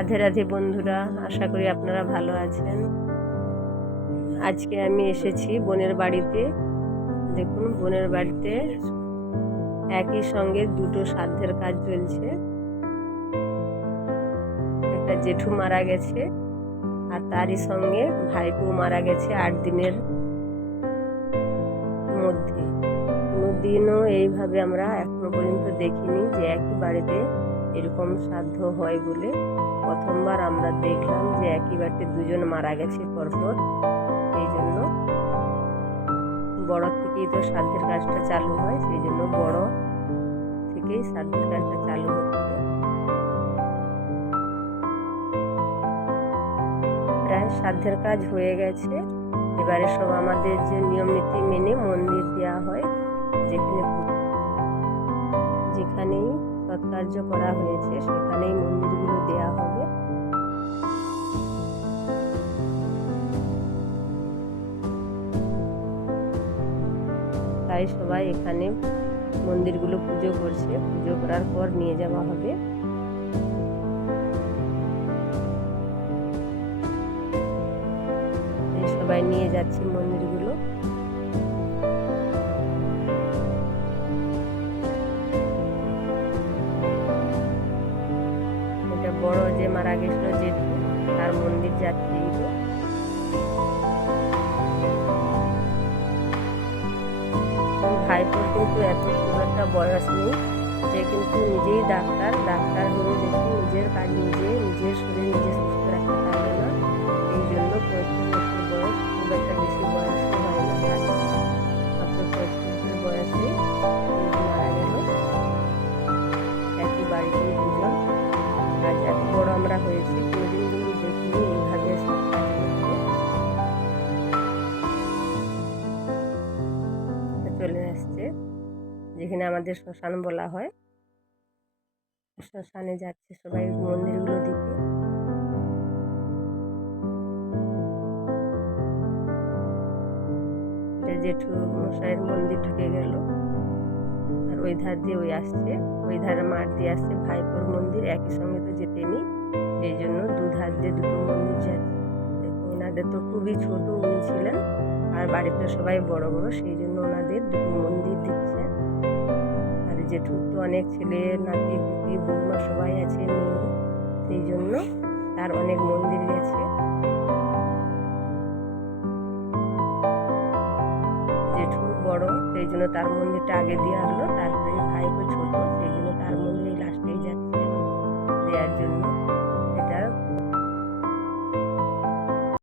রাধে রাধে বন্ধুরা, আশা করি আপনারা ভালো আছেন। আজকে আমি এসেছি বোনের বাড়িতে। দেখুন, বোনের বাড়িতে একই সঙ্গে দুটো সাধ্যের কাজ চলছে। একটা জেঠু মারা গেছে আর তারই সঙ্গে ভাইপো মারা গেছে আট দিনের মধ্যে। কোনোদিনও এইভাবে আমরা এখনও পর্যন্ত দেখিনি যে একই বাড়িতে এরকম সাধ্য হয় বলে প্রথমবার আমরা দেখলাম যে একই বাড়িতে দুজন মারা গেছে পরপর। এই জন্য বড় থেকেই তো সাধ্যের কাজটা চালু হয়, সেই জন্য বড় থেকেই সাধ্যের কাজটা চালু হচ্ছে। প্রায় সাধ্যের কাজ হয়ে গেছে। এবারে সব আমাদের যে নিয়ম নীতি মেনে মন্দির দেওয়া হয়, যেখানে যেখানেই সৎকার্য করা হয়েছে, সেখানেই মন্দিরগুলো দেওয়া হবে। তাই সবাই এখানে মন্দিরগুলো পুজো করছে। পুজো করার পর নিয়ে যাওয়া হবে। সবাই নিয়ে যাচ্ছে মন্দিরগুলো। মারা গেছিল জেঠু তার মন্দির যাচ্ছে ভাইপুর কিন্তু এত খুব একটা বয়স নেই, সে কিন্তু নিজেই ডাক্তার। ডাক্তার হয়ে দেখি নিজের কাজ নিজে, নিজের শরীর নিজে চলে আসছে, যেখানে আমাদের শ্মশান বলা হয়। শ্মশানে যাচ্ছে সবাই মন্দিরগুলো এটা জেঠু মশাইয়ের মন্দির ঢুকে গেল। আর ওই ধার দিয়ে ওই আসছে। ওই ধারে মাঠ দিয়ে আসছে ভাইপোর মন্দির। একই সঙ্গে তো যেতেনি সেই জন্য দু ধার দিয়ে দুটো মন্দির যাচ্ছে। ওনাদের তো খুবই ছোট, উনি ছিলেন আর বাড়িতে সবাই বড় বড়, সেই জন্য ওনাদের দুটো মন্দির দিচ্ছে। আর জেঠুর তো অনেক ছেলে, নাতি, পুতি, বৌমা সবাই আছে মেয়ে সেই জন্য তার অনেক মন্দির গেছে। জেঠু বড়, সেই জন্য তার মন্দিরটা আগে দিয়ে হলো তারপরে ভাইপো ছোট, সেই জন্য তার মন্দির লাস্টেই যাচ্ছে দেওয়ার জন্য।